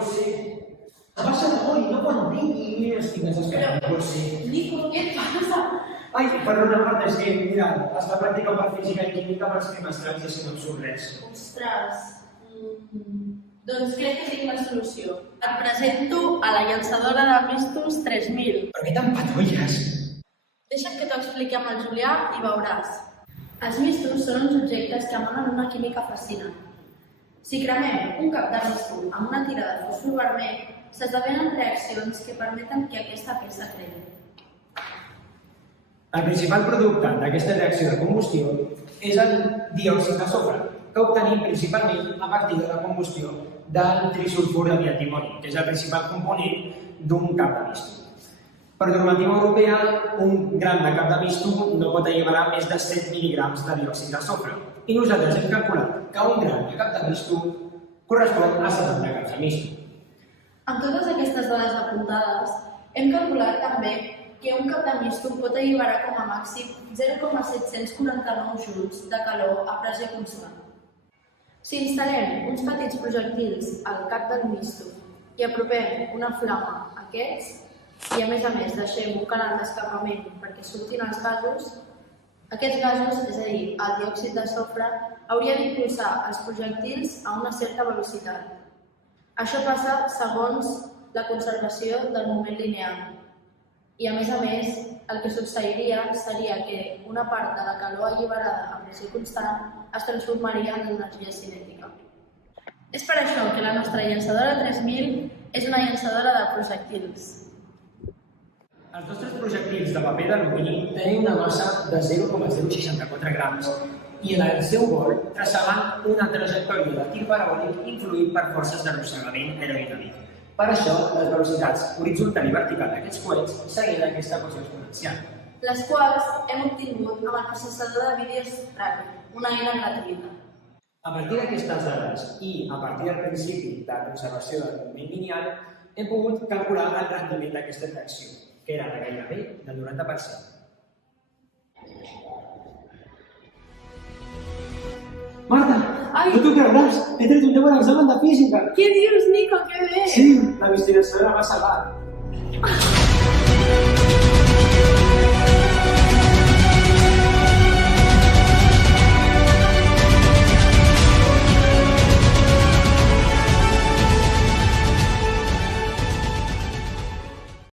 vols ser? Passa d'avui, no quan vingui, estigues esperant, vols ser? Nico, què et passa? Ai, perdona, Marta, és que, mira, està practicant per física i química per els trimestrals i si no et surt res. Ostres, doncs crec que tinc la solució. Et presento a la llançadora de Mistus 3000. Per què t'empatolles? Deixa't que t'ho expliqui amb el Julià i veuràs. Els mistos són uns objectes que emanen una química fascinant. Si cremem un cap de mistos amb una tira de fòsfor vermell, s'esdevenen reaccions que permeten que aquesta peça cremi. El principal producte d'aquesta reacció de combustió és el diòxid de sofre, que obtenim principalment a partir de la combustió del trisulfur de diantimoni, que és el principal component d'un cap de misto. Per normativa europea, un gram de cap de misto no pot alliberar més de 7 mil·ligrams de diòxid de sofre, i nosaltres hem calculat que un gram de cap de misto correspon a 70 caps de misto. Amb totes aquestes dades apuntades, hem calculat també que un cap de misto pot alliberar com a màxim 0,749 joules de calor a pressió constant. Si instal·lem uns petits projectils al cap del misto i apropem una flama a aquests, i a més deixem un canal d'escapament perquè surtin els gasos, aquests gasos, és a dir, el diòxid de sofre, haurien d'impulsar els projectils a una certa velocitat. Això passa segons la conservació del moment lineal. I a més, el que succeiria seria que una part de la calor alliberada a pressió constant es transformaria en energia cinètica. És per això que la nostra llançadora 3000 és una llançadora de projectils. Els nostres projectils de paper d'alumini tenen una massa de 0,064 grams i en el seu vol traçaven una trajectòria de tir parabòlic influït per forces d'arrossegament aerodinàmic. Per això, les velocitats horitzontal i vertical d'aquests coets seguien aquesta equació exponencial. Les quals hem obtingut amb el processador de vídeo Strapi, una eina gratuïta. A partir d'aquestes dades i a partir del principi de conservació del moment lineal, hem pogut calcular el rendiment d'aquesta reacció, que era de gairebé del 90%. Marta, no t'ho creuràs! He tret un 10 a l'examen de física! Què dius, Nico? Que bé! Sí, la investigadora m'ha salvat.